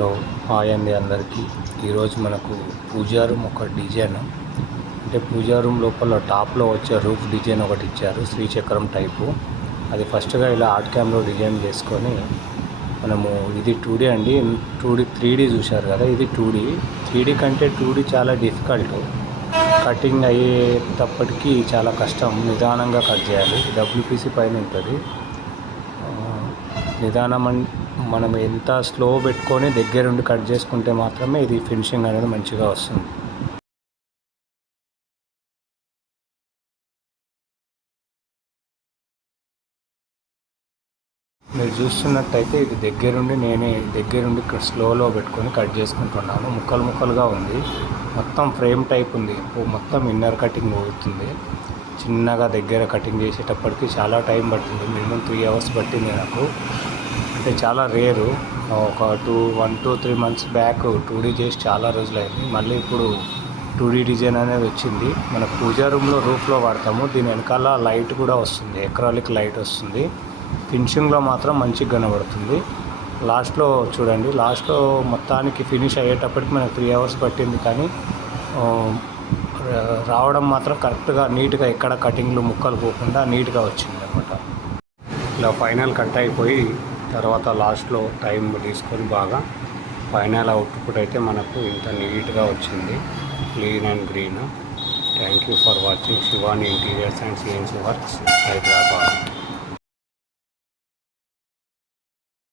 Hello, hi అండి అందరికీ. ఈరోజు మనకు పూజా రూమ్ ఒక డిజైన్, అంటే పూజా రూమ్ లోపల టాప్లో వచ్చే రూఫ్ డిజైన్ ఒకటి ఇచ్చారు, శ్రీచక్రం టైపు. అది ఫస్ట్గా ఇలా ఆర్ట్ క్యామ్లో డిజైన్ చేసుకొని మనము, ఇది 2D అండి. 3D చూశారు కదా, ఇది 3D కంటే 2D చాలా డిఫికల్ట్. కటింగ్ అయ్యేటప్పటికీ చాలా కష్టం, నిదానంగా కట్ చేయాలి. WPC పైన ఉంటుంది. నిదానం మనం ఎంత స్లో పెట్టుకొని దగ్గరుండి కట్ చేసుకుంటే మాత్రమే ఇది ఫినిషింగ్ అనేది మంచిగా వస్తుంది. మీరు చూస్తున్నట్టయితే ఇది నేనే దగ్గరుండి స్లోలో పెట్టుకొని కట్ చేసుకుంటున్నాను. ముక్కలు ముక్కలుగా ఉంది, మొత్తం ఫ్రేమ్ టైప్ ఉంది. మొత్తం ఇన్నర్ కటింగ్ అవుతుంది. చిన్నగా దగ్గర కటింగ్ చేసేటప్పటికి చాలా టైం పడుతుంది. మినిమం 3 అవర్స్ పట్టింది నాకు. అంటే చాలా రేరు. ఒక 1 to 3 months బ్యాక్ 2D చేసి చాలా రోజులైంది. మళ్ళీ ఇప్పుడు 2D డిజైన్ అనేది వచ్చింది. మన పూజా రూమ్లో రూఫ్లో వాడతాము. దీని వెనకాల లైట్ కూడా వస్తుంది, ఎక్రాలిక్ లైట్ వస్తుంది. ఫినిషింగ్లో మాత్రం మంచిగా కనబడుతుంది. లాస్ట్లో చూడండి, లాస్ట్లో మొత్తానికి ఫినిష్ అయ్యేటప్పటికి మనకు 3 అవర్స్ పట్టింది. కానీ రావడం మాత్రం కరెక్ట్గా నీట్గా ఎక్కడ కటింగ్లు ముక్కలు పోకుండా నీట్గా వచ్చింది అనమాట. ఇలా ఫైనల్ కట్ అయిపోయి తర్వాత లాస్ట్లో టైం తీసుకొని బాగా ఫైనల్ అవుట్పుట్ అయితే మనకు ఇంత నీట్గా వచ్చింది, clean and green. Thank you for watching Shivani interiors and CNC works, Hyderabad.